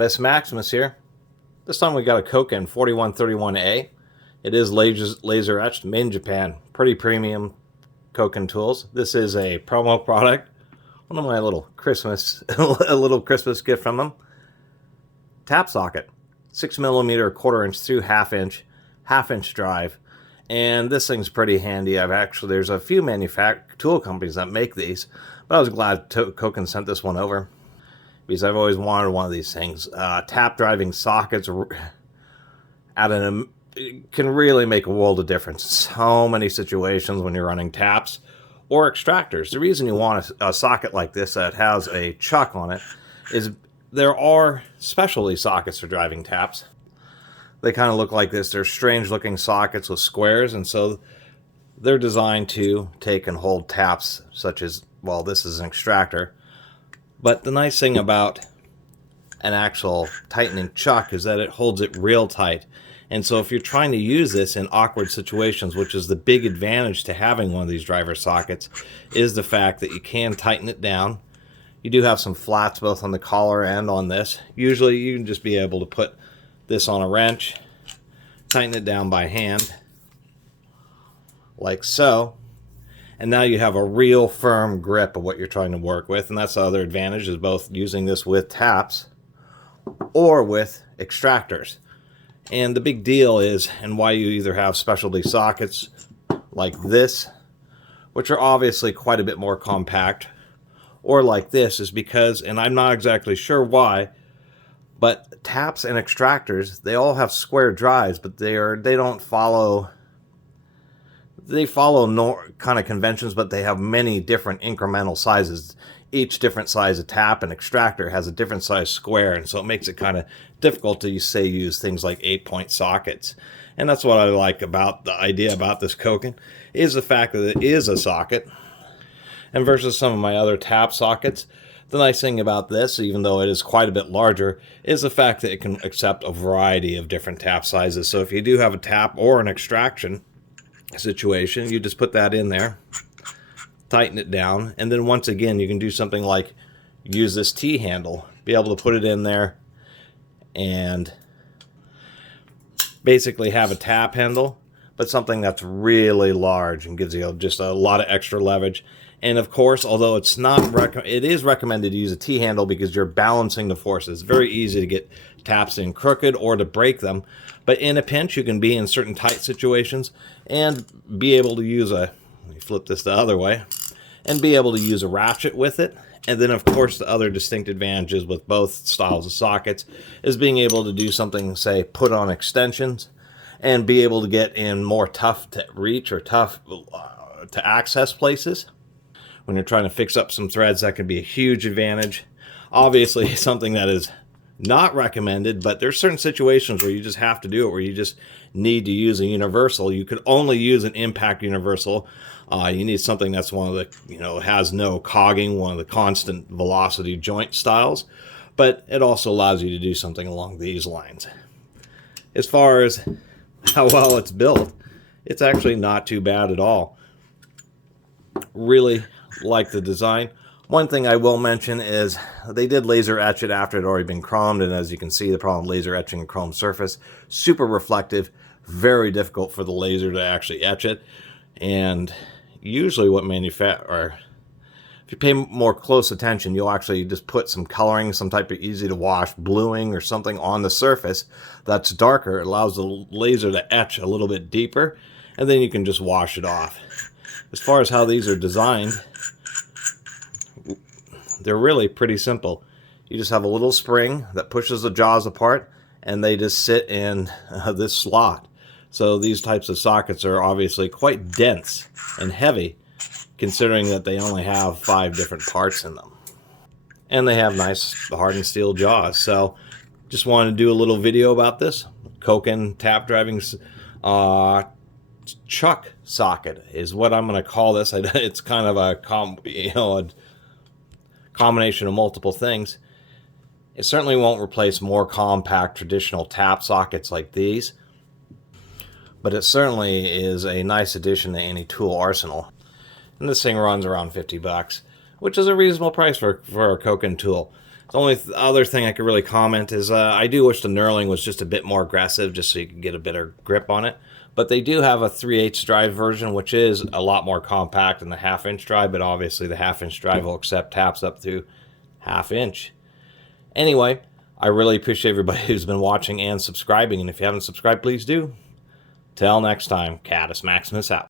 Catus Maximus here. This time we got a Koken 4131A. It is laser etched, made in Japan. Pretty premium Koken tools. This is a promo product. One of my little Christmas, a little Christmas gift from them. Tap socket, 6mm, 1/4 inch through half-inch drive. And this thing's pretty handy. There's a few tool companies that make these, but I was glad Koken sent this one over, because I've always wanted one of these things. Tap driving sockets can really make a world of difference. So many situations when you're running taps or extractors. The reason you want a socket like this that has a chuck on it is there are specialty sockets for driving taps. They kind of look like this. They're strange looking sockets with squares, and so they're designed to take and hold taps such as, well, this is an extractor. But the nice thing about an actual tightening chuck is that it holds it real tight. And so if you're trying to use this in awkward situations, which is the big advantage to having one of these driver sockets, is the fact that you can tighten it down. You do have some flats both on the collar and on this. Usually you can just be able to put this on a wrench, tighten it down by hand, like so. And now you have a real firm grip of what you're trying to work with. And that's the other advantage, is both using this with taps or with extractors. And the big deal is, and why you either have specialty sockets like this, which are obviously quite a bit more compact, or like this, is because, and I'm not exactly sure why, but taps and extractors, they all have square drives, but they don't follow. They follow no kind of conventions, but they have many different incremental sizes. Each different size of tap and extractor has a different size square, and so it makes it kind of difficult to use things like 8-point sockets. And that's what I like about the idea about this Koken, is the fact that it is a socket. And versus some of my other tap sockets, the nice thing about this, even though it is quite a bit larger, is the fact that it can accept a variety of different tap sizes. So if you do have a tap or an extraction situation, you just put that in there, tighten it down, and then once again you can do something like use this T-handle, be able to put it in there and basically have a tap handle, but something that's really large and gives you just a lot of extra leverage. And of course, although it's not it is recommended to use a T-handle because you're balancing the forces. It's very easy to get taps in crooked or to break them, but in a pinch you can be in certain tight situations and be able to use let me flip this the other way, and be able to use a ratchet with it. And then of course the other distinct advantages with both styles of sockets is being able to do something, say, put on extensions, and be able to get in more tough to reach or tough to access places. When you're trying to fix up some threads, that can be a huge advantage. Obviously something that is not recommended, but there's certain situations where you just have to do it, where you just need to use a universal. You could only use an impact universal. You need something that's one of the, has no cogging, one of the constant velocity joint styles, but it also allows you to do something along these lines. As far as how well it's built, it's actually not too bad at all. Really like the design. One thing I will mention is they did laser etch it after it had already been chromed, and as you can see, the problem with laser etching a chrome surface, super reflective, very difficult for the laser to actually etch it. And usually what if you pay more close attention, you'll actually just put some coloring, some type of easy to wash bluing or something on the surface that's darker. It allows the laser to etch a little bit deeper, and then you can just wash it off. As far as how these are designed, they're really pretty simple. You just have a little spring that pushes the jaws apart, and they just sit in this slot. So these types of sockets are obviously quite dense and heavy, considering that they only have 5 different parts in them. And they have nice hardened steel jaws. So just wanted to do a little video about this. Koken tap driving chuck socket is what I'm going to call this. It's kind of a combination of multiple things. It certainly won't replace more compact traditional tap sockets like these, but it certainly is a nice addition to any tool arsenal. And this thing runs around $50, which is a reasonable price for a Koken tool. The only other thing I could really comment is I do wish the knurling was just a bit more aggressive, just so you can get a better grip on it. But they do have a 3/8 drive version, which is a lot more compact than the 1/2 inch drive, but obviously the 1/2 inch drive will accept taps up to 1/2 inch. Anyway, I really appreciate everybody who's been watching and subscribing, and if you haven't subscribed, please do. Till next time, Catus Maximus out.